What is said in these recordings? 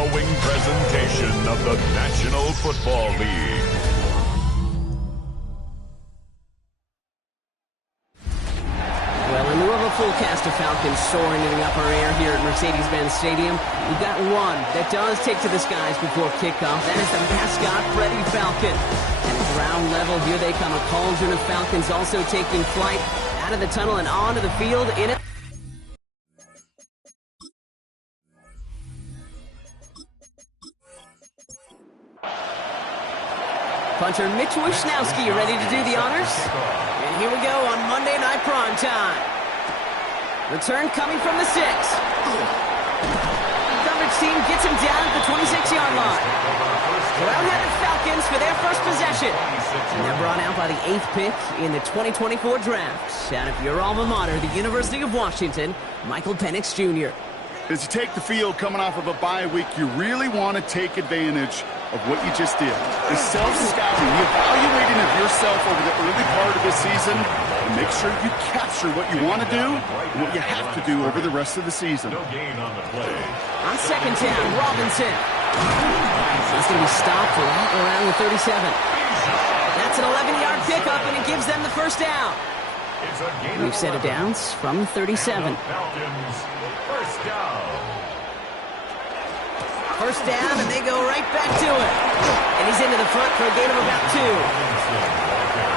following presentation of the National Football League. Well, in lieu of a full cast of Falcons soaring in the upper air here at Mercedes-Benz Stadium, we've got one that does take to the skies before kickoff. That is the mascot, Freddie Falcon. And at ground level, here they come. A cauldron of Falcons also taking flight out of the tunnel and onto the field in it. Punter Mitch Wishnowski ready to do the honors. And here we go on Monday Night Prime Time. Return coming from the 6. Coverage team gets him down at the 26-yard line. Brown-headed Falcons for their first possession. And they're brought out by the 8th pick in the 2024 draft. Out of your alma mater, the University of Washington, Michael Penix Jr. As you take the field coming off of a bye week, you really want to take advantage of what you just did. The self-scouting, the evaluating of yourself over the early part of the season, and make sure you capture what you want to do and what you have to do over the rest of the season. No gain on the play. On second down, Robinson. He's going to be stopped right around the 37. That's an 11-yard pickup, and it gives them the first down. We've set it downs from 37. Falcons, first down. First down, and they go right back to it. And he's into the front for a gain of about 2.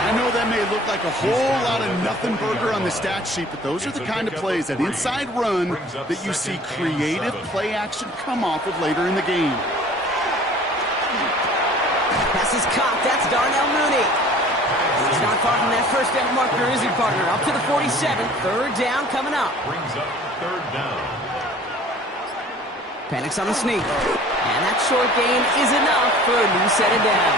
I know that may look like a whole lot of nothing burger on the stat sheet, but those are the kind of plays, that inside run, that you see creative play action come off of later in the game. Pass is caught. That's Darnell Mooney. He's not far from that first down marker, is he, partner? Up to the 47. Third down coming up. Brings up third down. Penix on the sneak. And that short gain is enough for a new set it down.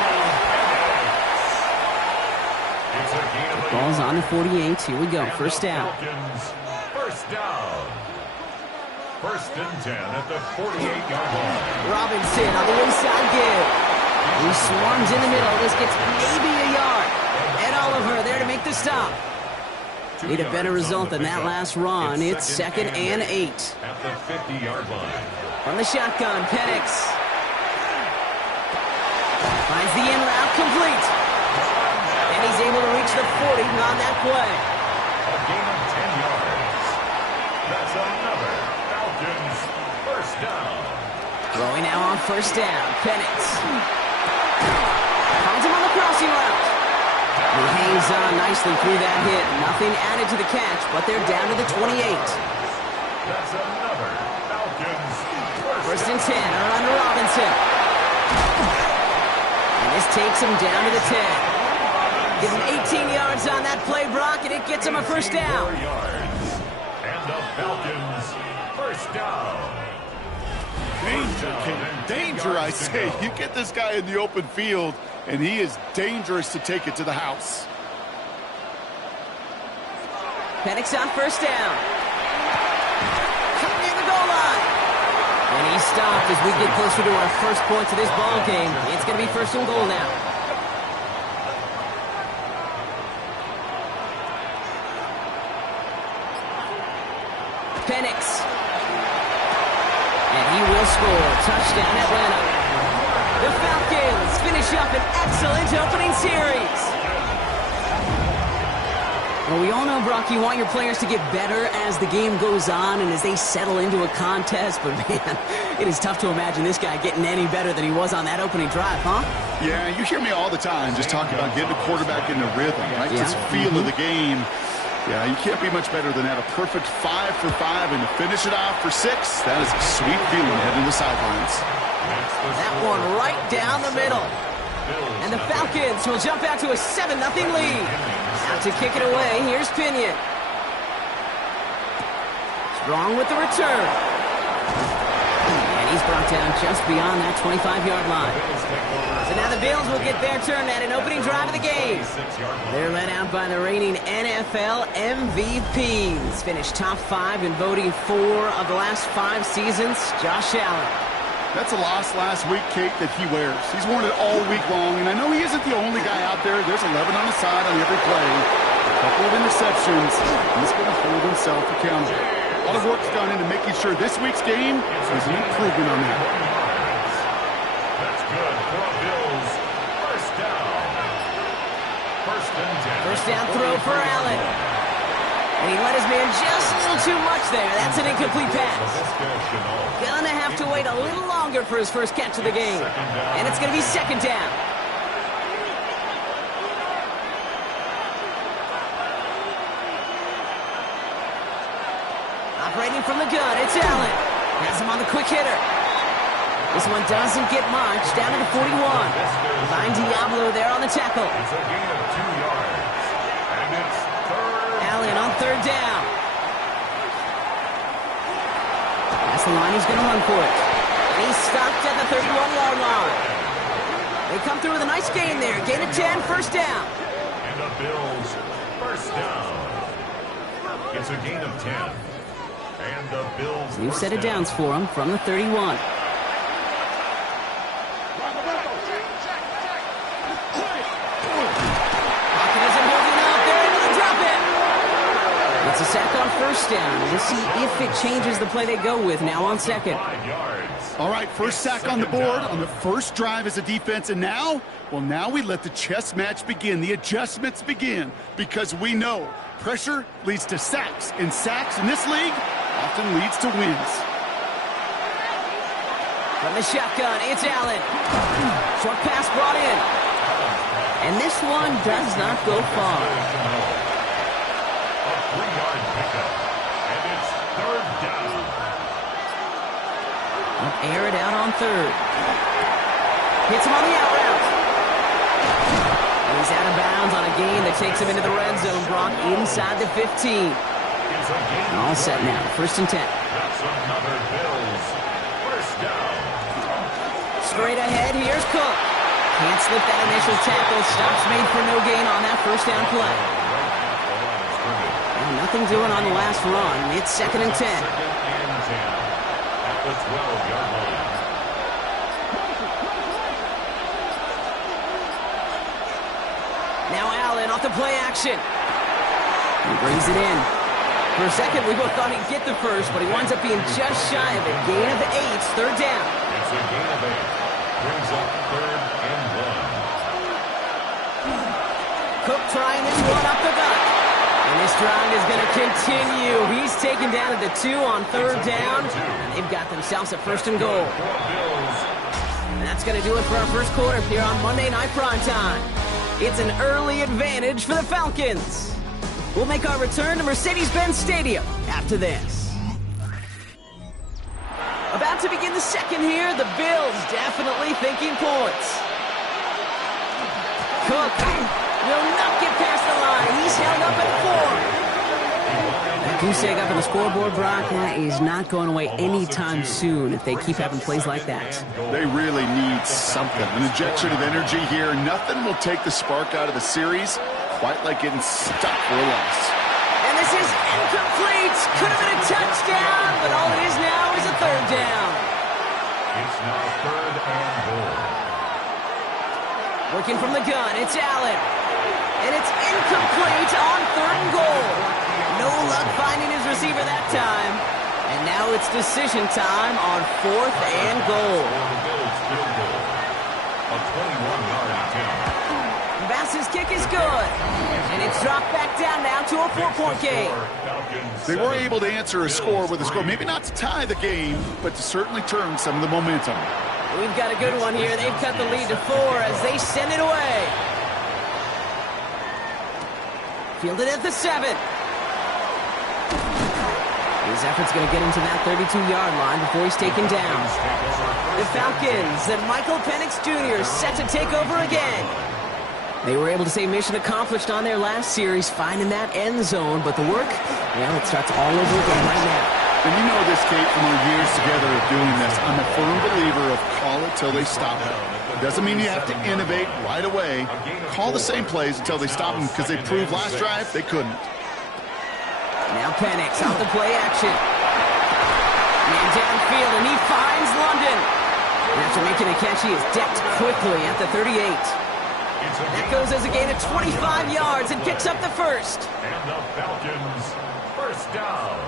Ball's on the 48. Here we go. First down. First down. First and 10 at the 48-yard line. Robinson on the inside give. He swarms in the middle. This gets maybe a yard. Ed Oliver there to make the stop. Need a better result than that last run. It's second and 8. At the 50-yard line. From the shotgun, Penix. Finds the in route complete. And he's able to reach the 40 on that play. A gain of 10 yards. That's another Falcons first down. Throwing now on first down, Penix. Finds him on the crossing route. He hangs on nicely through that hit. Nothing added to the catch, but they're down to the 28. That's another Falcons First and 10 are under Robinson. And this takes him down to the 10. Give him 18 yards on that play, Brock, and it gets him a first down. yards. And the Falcons first down. Danger, I say. You get this guy in the open field, and he is dangerous to take it to the house. Penix on first down. Coming near the goal line. And he's stopped as we get closer to our first points of this ball game. It's going to be first and goal now. Penix. And he will score. Touchdown, Atlanta. The Falcons finish up an excellent opening series. Well, we all know, Brock, you want your players to get better as the game goes on and as they settle into a contest. But, man, it is tough to imagine this guy getting any better than he was on that opening drive, huh? Yeah, you hear me all the time just talking about getting the quarterback in the rhythm, right? Yeah. Just feel of the game. Yeah, you can't be much better than that. A perfect 5 for 5, and to finish it off for 6, that is a sweet feeling heading to the sidelines. That one right down the middle. And the Falcons will jump out to a 7-0 lead. Out to kick it away, here's Pinion. Strong with the return. And he's brought down just beyond that 25-yard line. So now the Bills will get their turn at an opening drive of the game. They're led out by the reigning NFL MVPs. Finished top 5 in voting 4 of the last 5 seasons, Josh Allen. That's a loss last week, Kate, that he wears. He's worn it all week long, and I know he isn't the only guy out there. There's 11 on the side on every play. A couple of interceptions. He's going to hold himself accountable. A lot of work's gone into making sure this week's game is an improvement on that. First down throw for Allen. And he let his man just a little too much there. That's an incomplete pass. Gonna have to wait a little longer for his first catch of the game. And it's gonna be second down. Operating from the gun, it's Allen. Has him on the quick hitter. This one doesn't get much, down to the 41. Find Diablo there on the tackle. It's a gain of 2 yards. And it's Allen on third down. That's the line, he's going to run for it. And he's stopped at the 31-yard line. They come through with a nice gain there. Gain of 10, first down. And the Bills, first down. It's a gain of 10. And the Bills. New set of downs for him from the 31. It's a sack on first down. We'll see if it changes the play they go with now on second. 5 yards. All right, first sack on the board on the first drive as a defense. And now, well, now we let the chess match begin. The adjustments begin because we know pressure leads to sacks. And sacks in this league often leads to wins. From the shotgun, it's Allen. Short pass brought in. And this one does not go far. A 3-yard pickup. And it's third down. Air it out on third. Hits him on the out route. And he's out of bounds on a gain that takes him into the red zone. Brock inside the 15. It's a gain of All set now, first and 10. That's another Bills. First down. Straight ahead, here's Cook. Can't slip that initial tackle. Stops made for no gain on that first down play. And nothing doing on the last run. It's second and 10. Second and 10 at the 12-yard line. Now Allen off the play action. He brings it in. For a second, we both thought he'd get the first, but he winds up being just shy of it. Gain of 8, third down. It's a gain of 8. Brings up third and 1. Cook trying this one up the gut. And this drive is going to continue. He's taken down at the 2 on third down. And they've got themselves a first and goal. And that's going to do it for our first quarter here on Monday Night Primetime. It's an early advantage for the Falcons. We'll make our return to Mercedes-Benz Stadium after this. About to begin the second here, the Bills definitely thinking points. Cook will not get past the line. He's held up at 4. That goose egg up on the scoreboard, Brock, that is not going away anytime soon if they keep having plays like that. They really need something. An injection of energy here. Nothing will take the spark out of the series quite like getting stuck for a loss. And this is incomplete. Could have been a touchdown, but all it is now is a third down. It's now third and goal. Working from the gun, it's Allen. And it's incomplete on third and goal. No luck finding his receiver that time. And now it's decision time on fourth and goal. The Bills field goal. A 21-yard attempt. Bass's kick is good. And it's dropped back down now to a 4-point game. They were able to answer a score with a score. Maybe not to tie the game, but to certainly turn some of the momentum. We've got a good one here. They've cut the lead to 4 as they send it away. Fielded at the 7. His effort's going to get him to that 32-yard line before he's taken down. The Falcons and Michael Penix Jr. set to take over again. They were able to say mission accomplished on their last series, finding that end zone. But the work, well, it starts all over again right now. And you know this, Kate, from our years together of doing this. I'm a firm believer of call it till they stop it. Doesn't mean you have to innovate right away. Call the same plays until they stop them, because they proved last drive they couldn't. Now Penix off the play action. Man downfield, and he finds London. And after making a catch, he is decked quickly at the 38. That goes as a gain of 25 yards and picks up the first. And the Falcons, first down.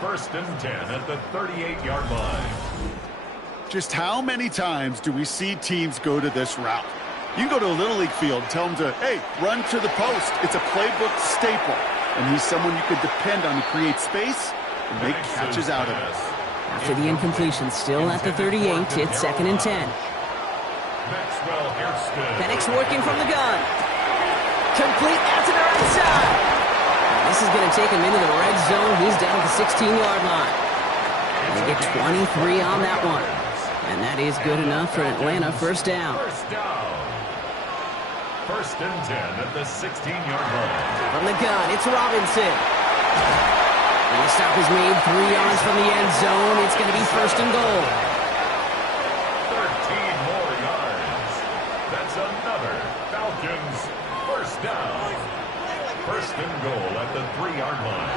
First and 10 at the 38-yard line. Just how many times do we see teams go to this route? You can go to a Little League field, tell him to, hey, run to the post. It's a playbook staple. And he's someone you could depend on to create space and make catches out of it. After the incompletion, still at the 38, it's 2nd and 10. Penix working from the gun. Complete out to the right side. This is going to take him into the red zone. He's down at the 16-yard line. They get 23 on that one. And that is good enough for Atlanta. First down. First and 10 at the 16-yard line. From the gun, it's Robinson. And the stop is made 3 yards from the end zone. It's going to be first and goal. 13 more yards. That's another Falcons first down. First and goal at the 3-yard line.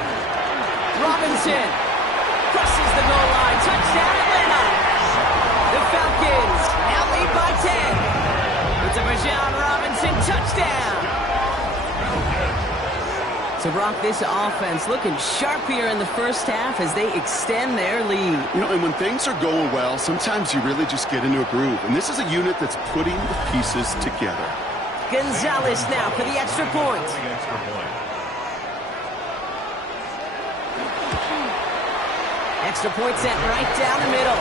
Robinson crosses the goal line. Touchdown, Atlanta. The Falcons now lead by 10. It's a Bijan Robinson touchdown. So, Brock, this offense looking sharp here in the first half as they extend their lead. You know, and when things are going well, sometimes you really just get into a groove. And this is a unit that's putting the pieces together. Gonzalez now for the extra point. Extra point sent right down the middle.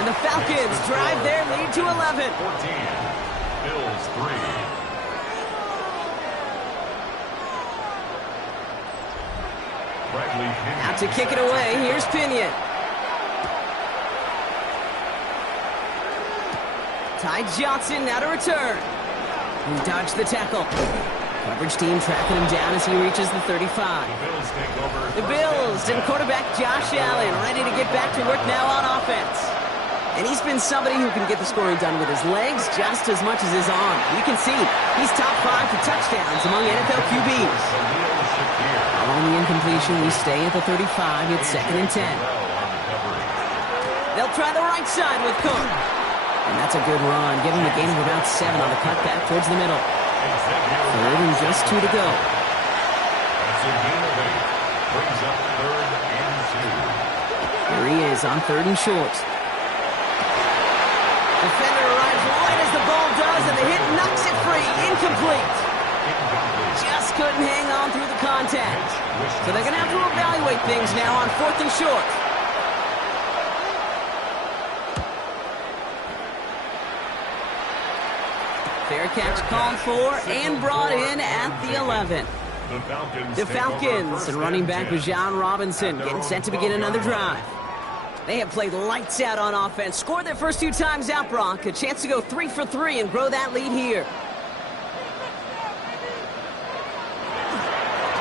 And the Falcons drive their lead to 11. 14. Bills 3. Out to kick it away. Here's Pinion. Ty Johnson now to return. He dodged the tackle. Coverage team tracking him down as he reaches the 35. The Bills and quarterback Josh Allen ready to get back to work now on offense. And he's been somebody who can get the scoring done with his legs just as much as his arm. You can see he's top 5 for touchdowns among NFL QBs. On the incompletion, we stay at the 35. It's 2nd and 10. They'll try the right side with Cook. And that's a good run, giving the gain of about 7 on the cutback towards the middle. 3rd and just 2 to go. That's a gain of 8. Brings up 3rd and 2. Here he is on 3rd and short. Defender arrives right as the ball does, and the hit knocks it free. Incomplete. Just couldn't hang on through the contact. So they're going to have to evaluate things now on 4th and short. Fair catch called for and brought in at the 11. The Falcons and running back Bijan Robinson getting set to begin another drive. They have played lights out on offense, scored their first 2 times out, Brock. A chance to go 3 for 3 and grow that lead here.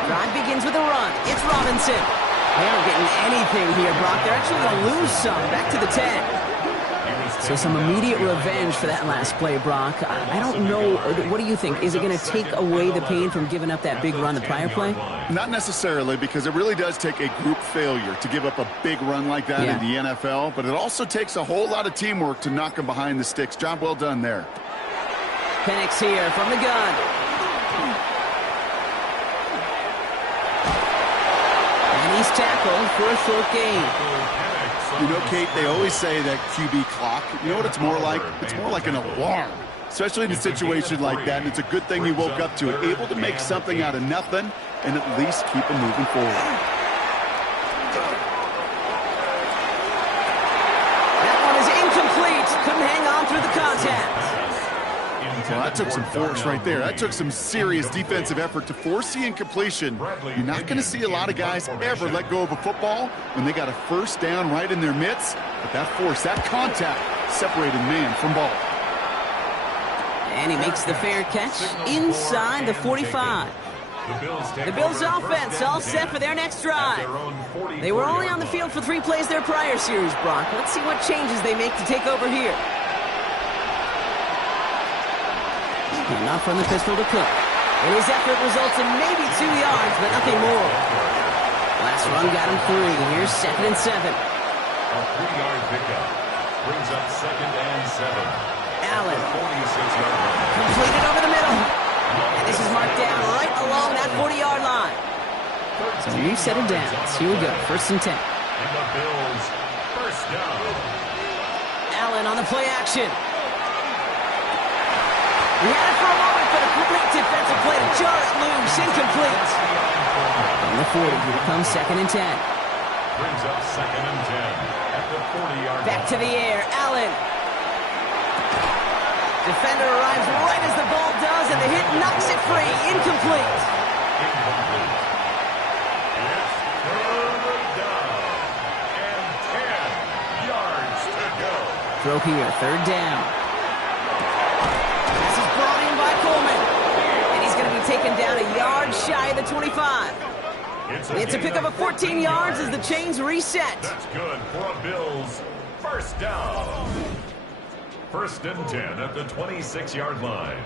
Drive begins with a run. It's Robinson. They aren't getting anything here, Brock. They're actually going to lose some. Back to the 10. So some immediate revenge for that last play, Brock. I don't know. What do you think? Is it going to take away the pain from giving up that big run the prior play? Not necessarily, because it really does take a group failure to give up a big run like that in the NFL. But it also takes a whole lot of teamwork to knock them behind the sticks. Job well done there. Penix here from the gun. And he's tackled for a short gain. You know, Kate, they always say that QB clock. You know what it's more like? It's more like an alarm, especially in a situation like that. And it's a good thing you woke up to it, able to make something out of nothing and at least keep them moving forward. That one is incomplete. Couldn't hang on through the contact. Well, that took some force right there. That took some serious defensive effort to force the incompletion. You're not going to see a lot of guys ever let go of a football when they got a first down right in their midst. But that force, that contact, separated man from ball. And he makes the fair catch inside the 45. The Bills offense all set for their next drive. They were only on the field for 3 plays their prior series, Brock. Let's see what changes they make to take over here. Enough from the pistol to Cook. And his effort results in maybe 2 yards, but nothing more. Last run got him 3. Here's 2nd and 7. A 3-yard pickup brings up 2nd and 7. Allen. 46-yard run. Completed over the middle. And this is marked down right along that 40-yard line. So a new set of downs. Here we go. 1st and 10. And the Bills first down. Allen on the play action. He had it for a moment, but a great defensive play to jar it loose. Incomplete. From the 40, here comes 2nd and 10. Brings up 2nd and 10 at the 40-yard line. Back to the air, Allen. Defender arrives right as the ball does, and the hit knocks it free. Incomplete. Incomplete. It's third down and 10 yards to go. Throw here, 3rd down. This is brought in by Coleman. And he's going to be taken down a yard shy of the 25. It's a pickup of 14 yards as the chains reset. That's good for a Bills first down. 1st and 10 at the 26-yard line.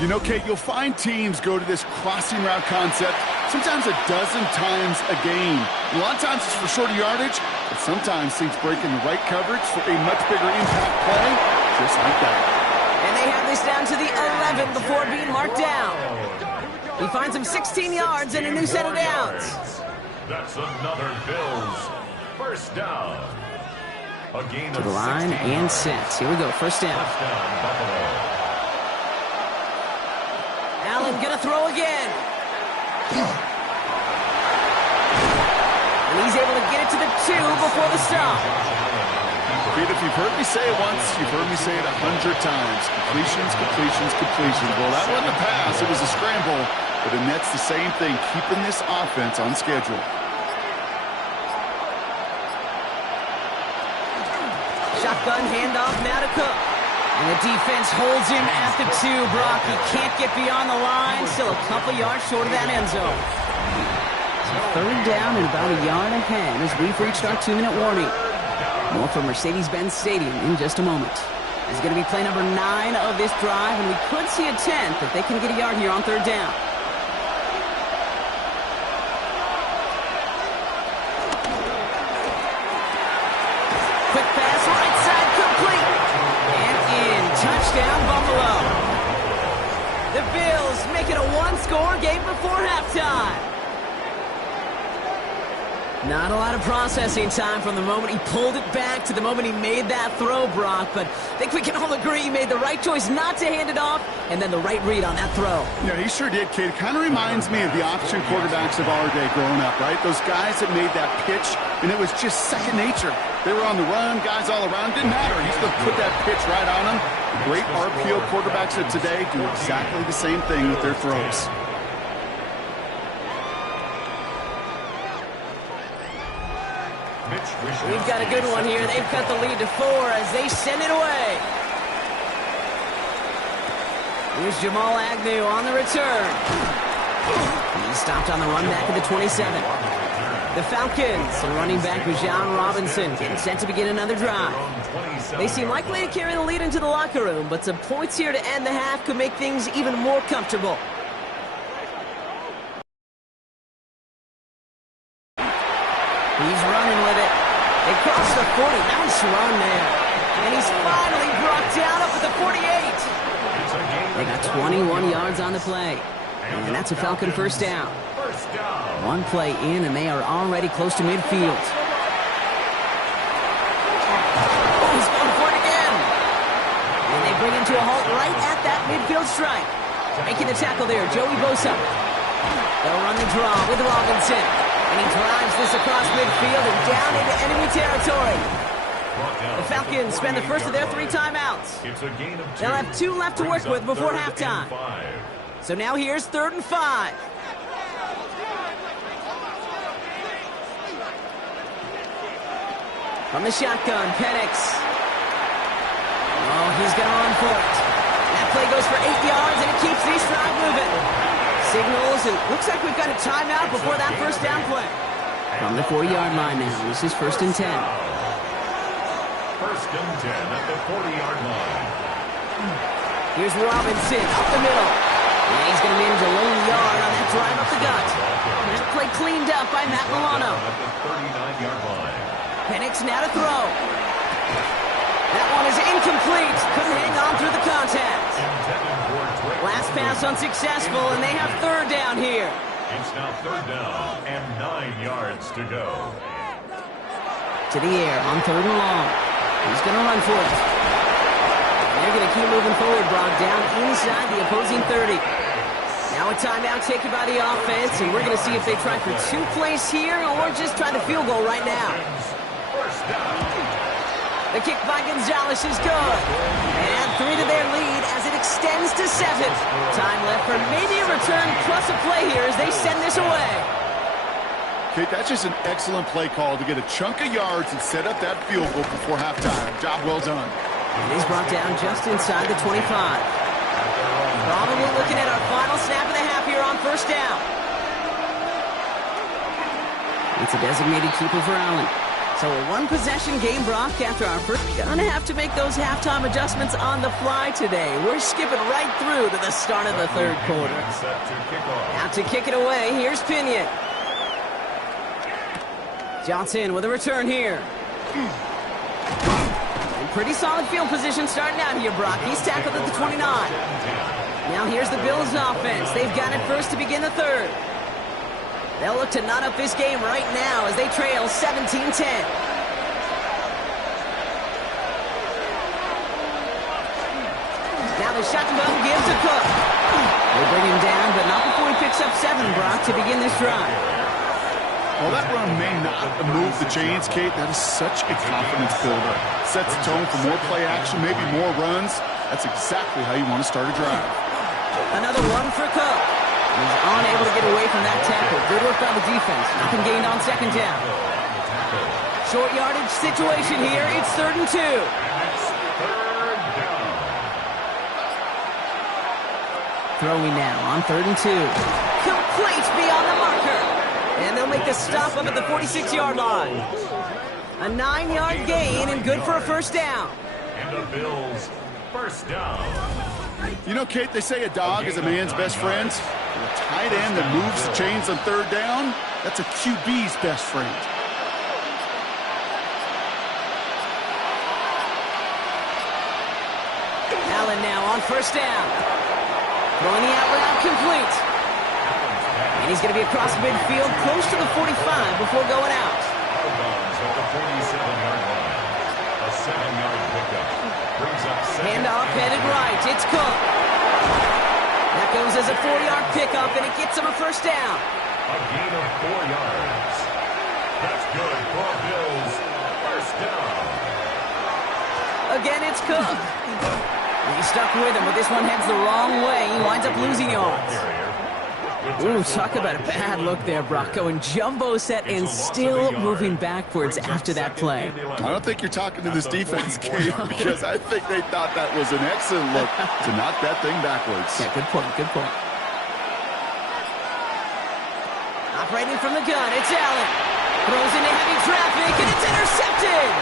You know, Kate, you'll find teams go to this crossing route concept sometimes a dozen times a game. A lot of times it's for shorter yardage, but sometimes teams break in the right coverage for a much bigger impact play, just like that. And they have this down to the 11 before being marked down. He finds him 16 yards and a new set of downs. That's another Bills first down. A gain To the line and sets. Here we go, 1st down. Buffalo. Allen gonna throw again. And he's able to get it to the 2 before the stop. Pete, if you've heard me say it once, you've heard me say it 100 times. Completions, completions, completions. Well, that wasn't a pass. It was a scramble. But the Nets the same thing, keeping this offense on schedule. Shotgun handoff now to Cook. And the defense holds him at the 2, Brock. He can't get beyond the line. Still a couple yards short of that end zone. So 3rd down and about a yard ahead as we've reached our 2-minute warning. More from Mercedes-Benz Stadium in just a moment. This is going to be play number 9 of this drive, and we could see a 10th if they can get a yard here on 3rd down. Quick pass, right side, complete. And in, touchdown, Buffalo. The Bills make it a 1-score game before halftime. Not a lot of processing time from the moment he pulled it back to the moment he made that throw, Brock. But I think we can all agree he made the right choice not to hand it off, and then the right read on that throw. Yeah, he sure did, kid. It kind of reminds me of the option quarterbacks of our day growing up, right? Those guys that made that pitch, and it was just second nature. They were on the run, guys all around. Didn't matter. He's going to put that pitch right on them. Great RPO quarterbacks of today do exactly the same thing with their throws. We've got a good one here. They've cut the lead to 4 as they send it away. Here's Jamal Agnew on the return. He's stopped on the run back at the 27. The Falcons and running back Bijan Robinson getting set to begin another drive. They seem likely to carry the lead into the locker room, but some points here to end the half could make things even more comfortable. He's running with it. They cross the 40. Nice run there. And he's finally brought down up at the 48. They got 21 yards on the play. And that's a Falcon first down. One play in, and they are already close to midfield. Oh, he's going for it again. And they bring him to a halt right at that midfield strike. Making the tackle there, Joey Bosa. They'll run the draw with Robinson. And he drives this across midfield and down into enemy territory. The Falcons spend the first of their 3 timeouts. They'll have 2 left to work with before halftime. So now here's 3rd and 5. From the shotgun, Penix. Oh, he's going to run for it. That play goes for 8 yards, and it keeps these drive moving. Signals, and looks like we've got a timeout before that first down play. From the 40-yard line now, this is 1st and 10. 1st and 10 at the 40-yard line. Here's Robinson up the middle. And he's going to manage a lone yard on that drive up the gut. And that play cleaned up by Matt Milano. At the 39-yard line. Penix now to throw. That one is incomplete. Couldn't hang on through the contact. Last pass unsuccessful, and they have 3rd down here. It's now 3rd down and 9 yards to go. To the air on 3rd and long. He's going to run for it. They're going to keep moving forward, Brock, down inside the opposing 30. Now a timeout taken by the offense, and we're going to see if they try for 2 plays here or just try the field goal right now. The kick by Gonzalez is good. And 3 to their lead as it extends to 7. Time left for maybe a return plus a play here as they send this away. Okay, that's just an excellent play call to get a chunk of yards and set up that field goal before halftime. Job well done. And he's brought down just inside the 25. Probably looking at our final snap of the half here on first down. It's a designated keeper for Allen. So a 1-possession game, Brock, after our first. Gonna have to make those halftime adjustments on the fly today. We're skipping right through to the start of the third quarter. Now to kick it away, here's Pinion. Johnson with a return here. And pretty solid field position starting out here, Brock. He's tackled at the 29. Now here's the Bills offense. They've got it first to begin the third. They'll look to knot up this game right now as they trail 17-10. Now the shotgun gives to Cook. They bring him down, but not before he picks up 7, Brock, to begin this drive. Well, that run may not move the chains, Kate. That is such a confidence builder. Sets the tone for more play action, maybe more runs. That's exactly how you want to start a drive. Another one for Cook. He's unable to get away from that tackle. Good work by the defense. Nothing gained on second down. Short yardage situation here. It's 3rd and 2. Throwing now on 3rd and 2. Complete beyond the marker. And they'll make the stop up at the 46-yard line. A 9-yard gain and good for a first down. And the Bills, first down. You know, Kate, they say a dog is a man's best friend. A tight end that moves the chains on 3rd down, that's a QB's best friend. Allen now on first down. Throwing the out route complete. And he's going to be across midfield close to the 45 before going out. Out of bounds at the 47-yard line. A 7-yard pickup. Brings up handoff headed right. It's Cook. That goes as a 4-yard pickup, and it gets him a first down. A gain of 4 yards. That's good for Bills. First down. Again, it's Cook. He's stuck with him, but this one heads the wrong way. He winds up losing yards. Ooh, talk about a bad look there, Brock. Going jumbo set and still moving backwards after that play. I don't think you're talking to this defense, Kate, because I think they thought that was an excellent look to knock that thing backwards. Yeah, good point, good point. Operating from the gun, it's Allen. Throws into heavy traffic, and it's intercepted.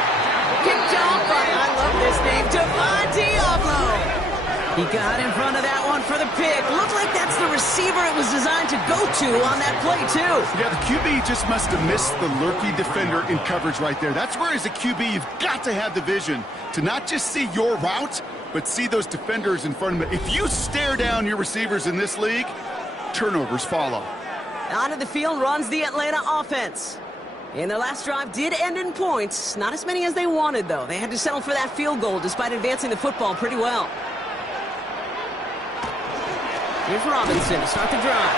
Kicked off by, I love this name, Devon Diablo. He got in front of that one for the pick. Looked like that's the receiver it was designed to go to on that play, too. Yeah, the QB just must have missed the lurky defender in coverage right there. That's where, as a QB, you've got to have the vision to not just see your route, but see those defenders in front of you. If you stare down your receivers in this league, turnovers follow. Onto the field runs the Atlanta offense. And their last drive did end in points. Not as many as they wanted, though. They had to settle for that field goal despite advancing the football pretty well. Here's Robinson to start the drive.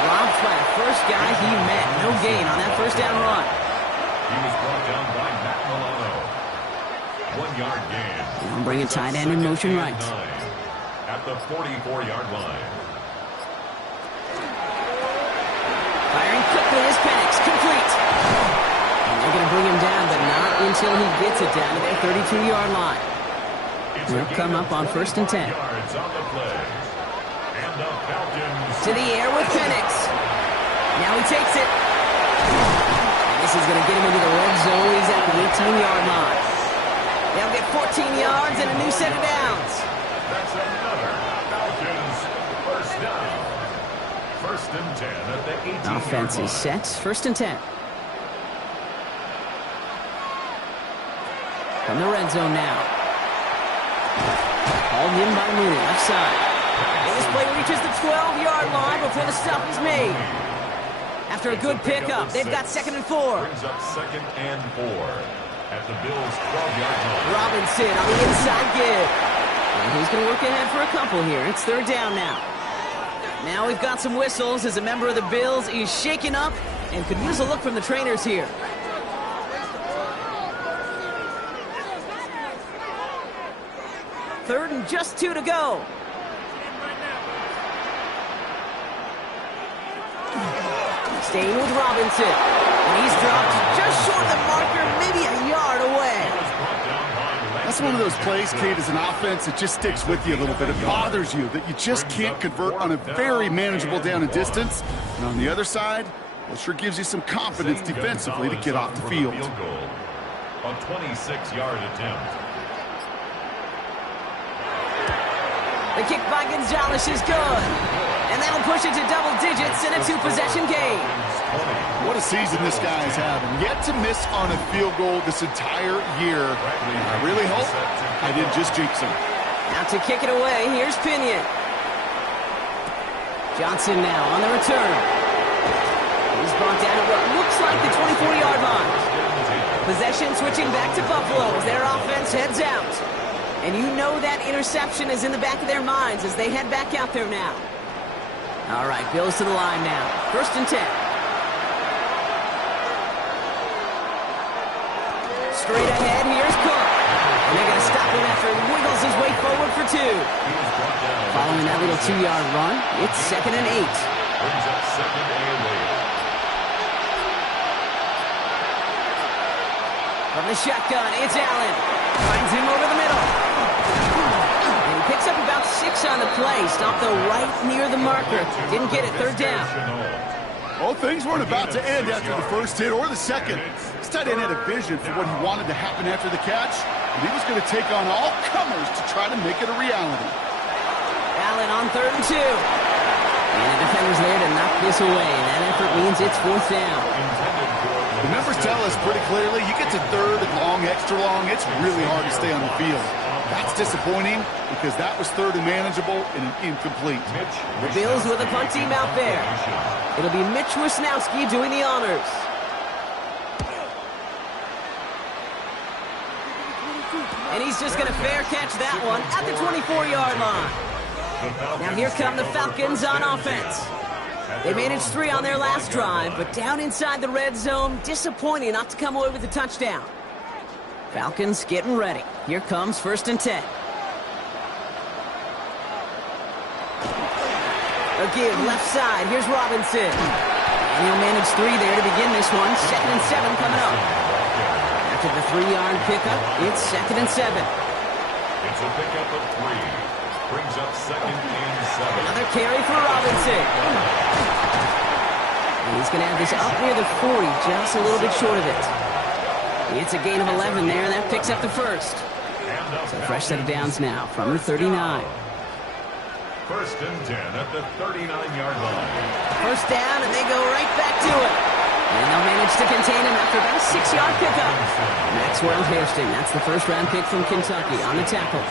Dropped by the first guy he met. No gain on that first down run. He was brought down by Matt Milano. 1-yard gain. I'm bringing tight end in motion right. At the 44-yard line. Firing quickly is Penix. Complete. And they're going to bring him down, but not until he gets it down to their 32-yard line. They'll come up on 1st and 10. Yards on the play. And the Falcons. To the air with Penix. Now he takes it. And this is going to get him into the red zone. He's at the 18-yard line. They'll get 14 yards and a new set of downs. That's another Falcons first down. 1st and 10 at the 18-yard line. Offense is set. 1st and 10. From the red zone now. Hauled in by Mooney, left side. And this play reaches the 12-yard line before the stop is made. After a good pickup, they've got 2nd and 4. Brings up 2nd and 4 at the Bills' 12-yard line. Robinson on the inside give. And he's going to look ahead for a couple here. It's third down now. Now we've got some whistles as a member of the Bills is shaken up and could use a look from the trainers here. Third and just 2 to go. Staying with Robinson. And he's dropped just short of the marker, maybe a yard away. That's one of those plays, Kate, as an offense, it just sticks with you a little bit. It bothers you that you just can't convert on a very manageable down and distance. And on the other side, well, it sure gives you some confidence defensively to get off the field. A 26-yard attempt. The kick by Gonzalez is good. And that'll push it to double digits in a 2-possession game. What a season this guy is having. Yet to miss on a field goal this entire year. I really hope I didn't just jinx him. Now to kick it away, here's Pinion. Johnson now on the return. He's brought down at what looks like the 24-yard line. Possession switching back to Buffalo as their offense heads out. And you know that interception is in the back of their minds as they head back out there now. All right, Bills to the line now. First and 10. Straight ahead, here's Cook. And they're going to stop him after he wiggles his way forward for 2. Following that little 2-yard run, it's 2nd and 8. Brings up second and 8. From the shotgun, it's Allen. Finds him over the middle. And he picks up about 6 on the play. Stopped though right near the marker. Didn't get it, third down. Well, things weren't about to end after the first hit or the second. This tight end had a vision for what he wanted to happen after the catch, and he was going to take on all comers to try to make it a reality. Allen on 3rd and 2. And the defender's there to knock this away. And that effort means it's 4th down. The numbers tell us pretty clearly, you get to 3rd and long, extra long, it's really hard to stay on the field. That's disappointing because that was 3rd and manageable and an incomplete. The Bills with a punt team out there. It'll be Mitch Wisnowski doing the honors. And he's just going to fair catch that one at the 24-yard line. Now here come the Falcons on offense. They managed 3 on their last drive, but down inside the red zone, disappointing not to come away with a touchdown. Falcons getting ready. Here comes 1st and 10. A give left side. Here's Robinson. And he'll manage 3 there to begin this one. 2nd and 7 coming up. After the 3-yard pickup, it's 2nd and 7. It's a pickup of 3. Brings up 2nd and 7. Another carry for Robinson. And he's going to have this up near the 40, just a little bit short of it. It's a gain of 11 there, and that picks up the first. So fresh set of downs now from the 39. 1st and 10 at the 39-yard line. First down, and they go right back to it. And they'll manage to contain him after about a 6-yard pickup. Maxwell Hairston, that's the first-round pick from Kentucky on the tackle.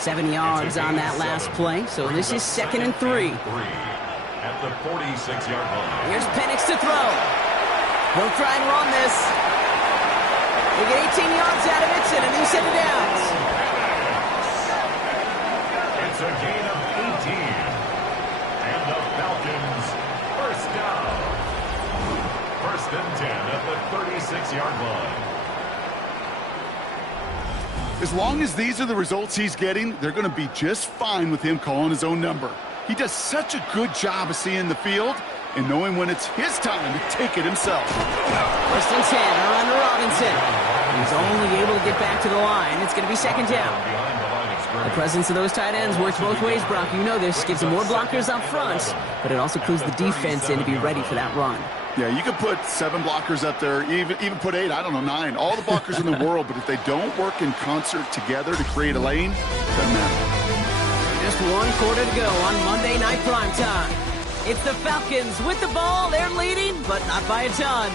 7 yards on that last play, so this is 2nd and 3. At the 46-yard line. Here's Penix to throw. He'll try and run this. They get 18 yards out of it and a new set of downs. It's a gain of 18. And the Falcons first down. 1st and 10 at the 36-yard line. As long as these are the results he's getting, they're going to be just fine with him calling his own number. He does such a good job of seeing the field and knowing when it's his time to take it himself. 1st and 10, around to Robinson. He's only able to get back to the line. It's going to be 2nd down. The presence of those tight ends works both ways, Brock. You know this. Gives them more blockers up front, but it also clues the defense in to be ready for that run. Yeah, you could put 7 blockers up there, even put 8, I don't know, 9. All the blockers in the world, but if they don't work in concert together to create a lane, it doesn't matter. Just 1 quarter to go on Monday Night Primetime. It's the Falcons with the ball. They're leading, but not by a ton.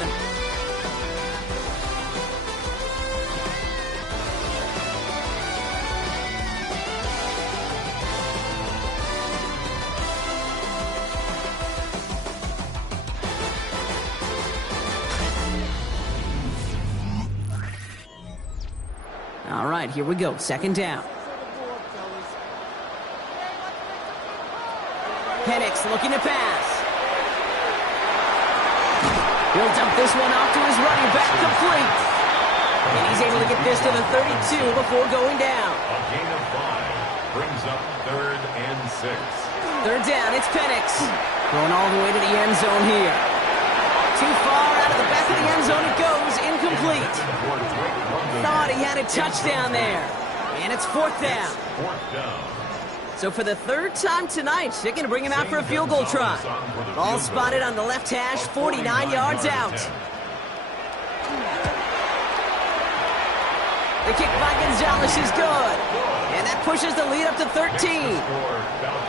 All right, here we go. 2nd down. Penix looking to pass. He'll dump this one off to his running back, complete. And he's able to get this to the 32 before going down. A gain of 5 brings up 3rd and 6. Third down, it's Penix. Going all the way to the end zone here. Too far out of the back of the end zone it goes, incomplete. Thought he had a touchdown there. And it's 4th down. 4th down. So for the 3rd time tonight, they're going to bring him out for a field goal try. Ball spotted on the left hash, 49 yards out. The kick by Gonzalez is good. And that pushes the lead up to 13.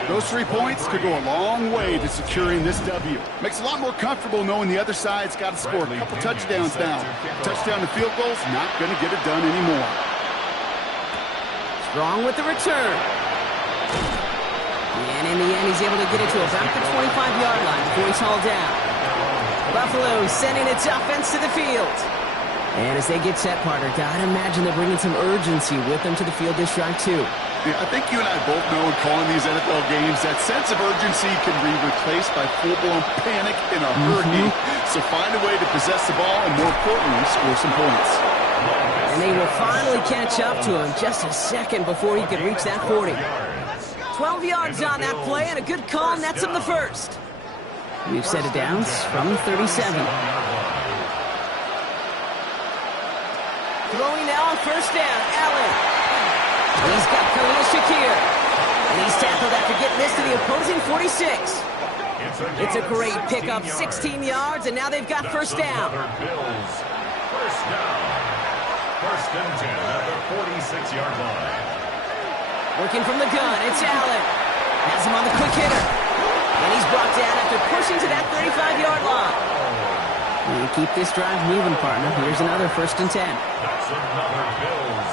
Those 3 points could go a long way to securing this W. Makes it a lot more comfortable knowing the other side's got to score a couple touchdowns now. Touchdown to field goals, not going to get it done anymore. Strong with the return. And in the end, he's able to get it to about the 25-yard line before he's hauled down. Buffalo sending its offense to the field. And as they get set, partner, gotta imagine they're bringing some urgency with them to the field this drive, too. Yeah, I think you and I both know in calling these NFL games that sense of urgency can be replaced by full-blown panic in a hurry. So find a way to possess the ball and, more importantly, score some points. And they will finally catch up to him just a second before he could reach that 40. 12 yards on that play, and a good call nets him the first. We've set it down from 37. Throwing now on 1st down, Allen. He's got Khalil Shakir. And he's tackled after getting this to the opposing 46. It's a great pickup, 16 yards, and now they've got 1st down. Bills. 1st down. 1st and 10 at the 46-yard line. Working from the gun, it's Allen. Has him on the quick hitter. And he's brought down after pushing to that 35-yard line. You keep this drive moving, partner. Here's another 1st and 10. That's another Bills.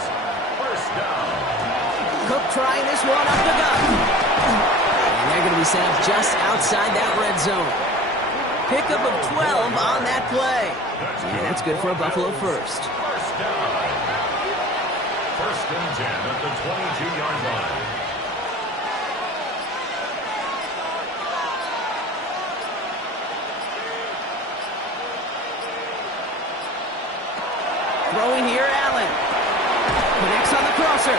1st down. Cook trying this one up the gut. And they're going to be set up just outside that red zone. Pickup of 12 on that play. And that's good for a Buffalo first. 1st down. 1st and 10 at the 22-yard line. Throwing here, Allen. Connects on the crosser.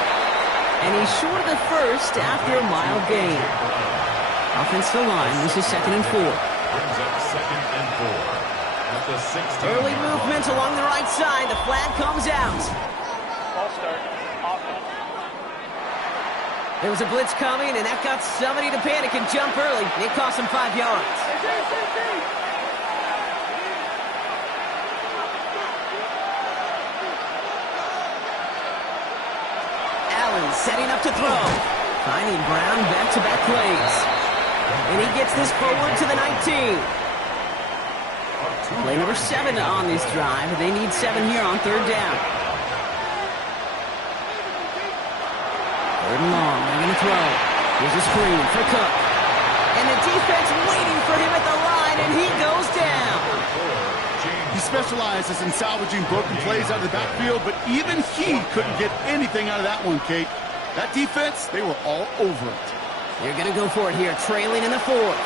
And he's short of the first after a mild gain. Offensive line, this is 2nd and 4. Brings up 2nd and 4 at the 16. Early movement along the right side. The flag comes out. Ball start. Offense. There was a blitz coming, and that got somebody to panic and jump early. It cost him 5 yards. Allen setting up to throw. Finding Brown back-to-back plays. And he gets this forward to the 19. Play number 7 on this drive. They need 7 here on 3rd down. 3rd and long. They're going to throw. Here's a screen for Cook. And the defense waiting for him at the line, and he goes down. He specializes in salvaging broken plays out of the backfield, but even he couldn't get anything out of that one, Kate. That defense, they were all over it. They're going to go for it here, trailing in the 4th.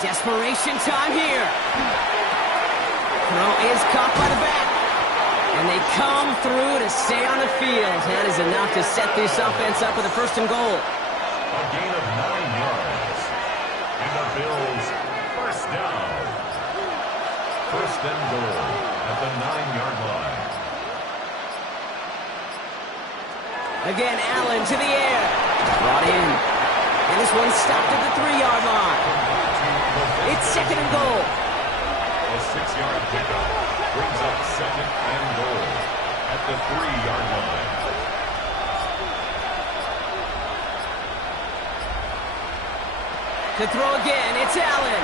Desperation time here. Throw is caught by the back. And they come through to stay on the field. That is enough to set this offense up with a 1st and goal. A gain of 9 yards. And the Bills 1st down. 1st and goal at the 9-yard line. Again, Allen to the air. Brought in. And this one stopped at the 3-yard line. It's 2nd and goal. A 6-yard pickup brings up 2nd and goal at the 3-yard line. To throw again, it's Allen.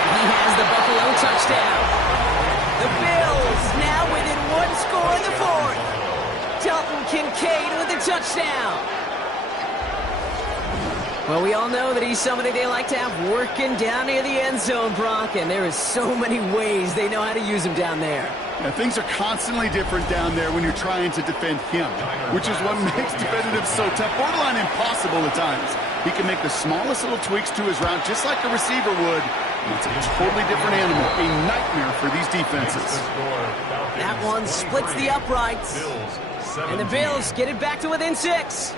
And he has the Buffalo touchdown. The Bills now within 1 score in the 4th. Dalton Kincaid with the touchdown. Well, we all know that he's somebody they like to have working down near the end zone, Brock, and there is so many ways they know how to use him down there. Yeah, things are constantly different down there when you're trying to defend him, which is what makes defensive so tough, borderline impossible at times. He can make the smallest little tweaks to his route just like a receiver would. It's a totally different animal, a nightmare for these defenses. That one splits the uprights. And the Bills get it back to within 6.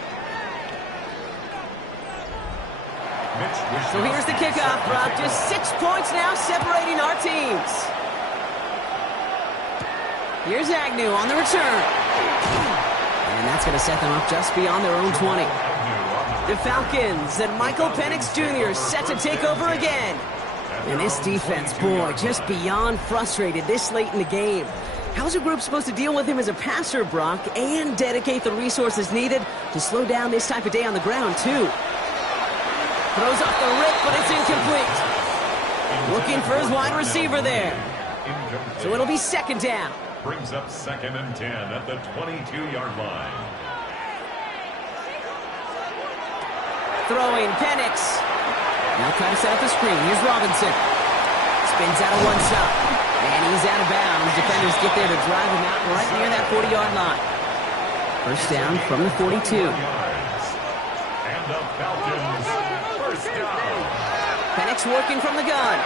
So here's the kickoff, Brock. Just 6 points now separating our teams. Here's Agnew on the return. And that's going to set them up just beyond their own 20. The Falcons and Michael Penix Jr. set to take over again. And this defense, boy, just beyond frustrated this late in the game. How's a group supposed to deal with him as a passer, Brock, and dedicate the resources needed to slow down this type of day on the ground, too? Throws off the rip, but it's incomplete. Looking for his wide receiver there. So it'll be second down. Brings up 2nd and 10 at the 22-yard line. Throwing, Penix. Now try to set up the screen. Here's Robinson. Spins out of one side. And he's out of bounds. Defenders get there to drive him out right near that 40-yard line. First down from the 42. And the Falcons, first down. Penix working from the gun.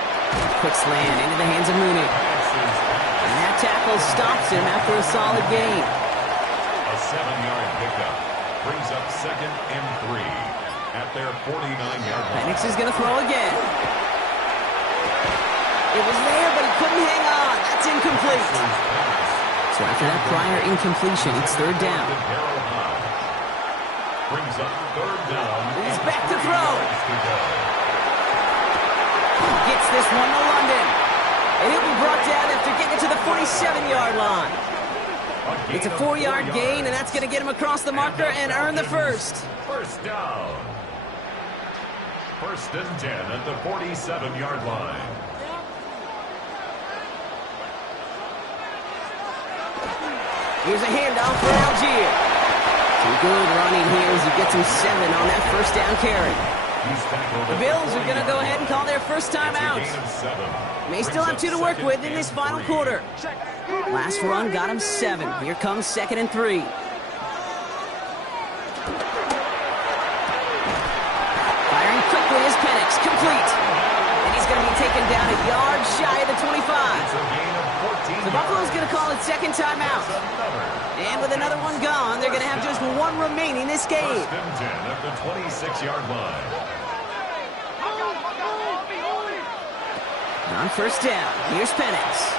Quick slant into the hands of Mooney. And that tackle stops him after a solid gain. A 7-yard pickup brings up 2nd and 3 at their 49-yard line. Penix is going to throw again. It was there, but he couldn't hang on. That's incomplete. So after that prior incompletion, it's third down. Brings up 3rd down. He's back to throw. Gets this one to London. And he'll be brought down after getting it to the 47-yard line. It's a 4-yard gain, and that's going to get him across the marker and earn the first. First down. 1st and 10 at the 47-yard line. Here's a handoff for Algier. Some good running here as he gets him 7 on that first down carry. The Bills are going to go ahead and call their first time out. May still have 2 to work with in this final quarter. Last run got him 7. Here comes 2nd and 3. Firing quickly is Penix, complete. And he's going to be taken down a yard shy of the 25. The Buffalo's going to call it second timeout. And with another one gone, they're going to have just 1 remaining this game. 1st and 10 at the 26-yard line. On first down, here's Penix.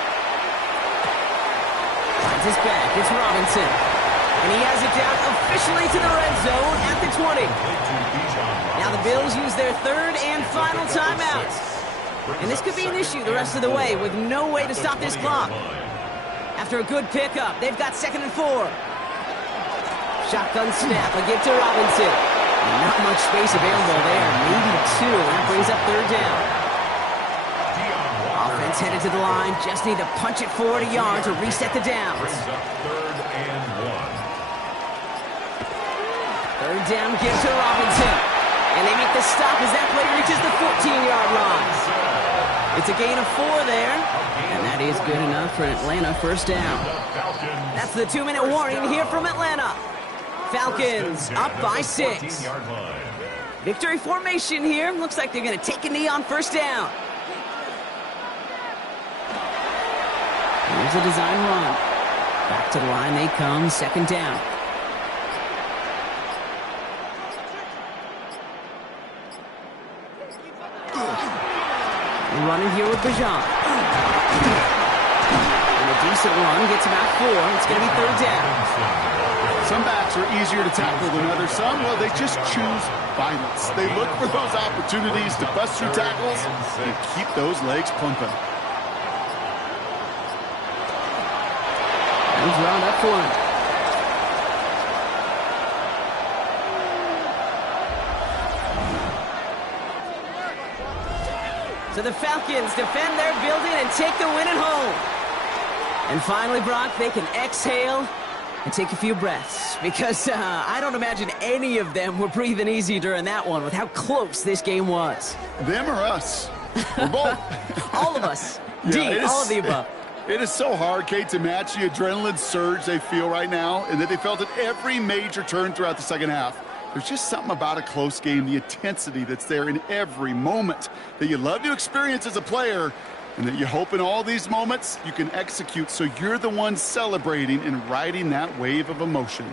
Finds his back, it's Robinson. And he has it down officially to the red zone at the 20. Now the Bills use their 3rd and final timeout. And this could be an issue the rest of the way with no way to stop this clock. After a good pickup, they've got 2nd and 4. Shotgun snap, a give to Robinson. Not much space available there, maybe 2. That brings up 3rd down. Offense headed to the line, just need to punch it forward a yard to reset the downs. Brings up 3rd and 1. 3rd down, give to Robinson. And they make the stop as that play reaches the 14-yard line. It's a gain of 4 there. And that is good enough for Atlanta first down. That's the 2-minute warning here from Atlanta. Falcons up by 6. Victory formation here. Looks like they're going to take a knee on first down. Here's a design run. Back to the line they come, 2nd down. Running here with Bijan. And a decent run gets about 4. It's going to be 3rd down. Some backs are easier to tackle than others. Some, well, they just choose violence. They look for those opportunities to bust through tackles and keep those legs pumping. He's round up for him. So the Falcons defend their building and take the win at home. And finally, Brock, they can exhale and take a few breaths. Because I don't imagine any of them were breathing easy during that one with how close this game was. Them or us? We're both. All of us. Yeah, D, all of the above. It is so hard, Kate, to match the adrenaline surge they feel right now, and that they felt at every major turn throughout the second half. There's just something about a close game, the intensity that's there in every moment that you love to experience as a player, and that you hope in all these moments you can execute so you're the one celebrating and riding that wave of emotion.